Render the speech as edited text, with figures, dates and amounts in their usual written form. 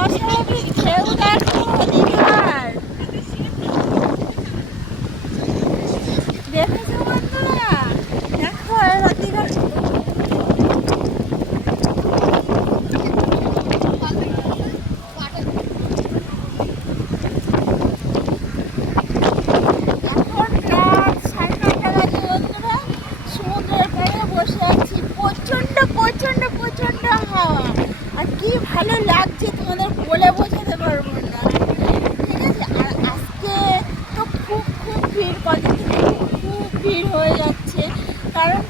অস্বাভাবিক ঢেউ দেখো দীঘার। দেখেছো বন্ধুরা? দেখো এবার দীঘার প্রচন্ড হাওয়া, আর কি ভালো লাগছে তোমাদের বলে বোঝাতে পারবো না। ঠিক আছে, আর আজকে তো খুব ভিড়, কদিন থেকে খুব ভিড় হয়ে যাচ্ছে। কারণ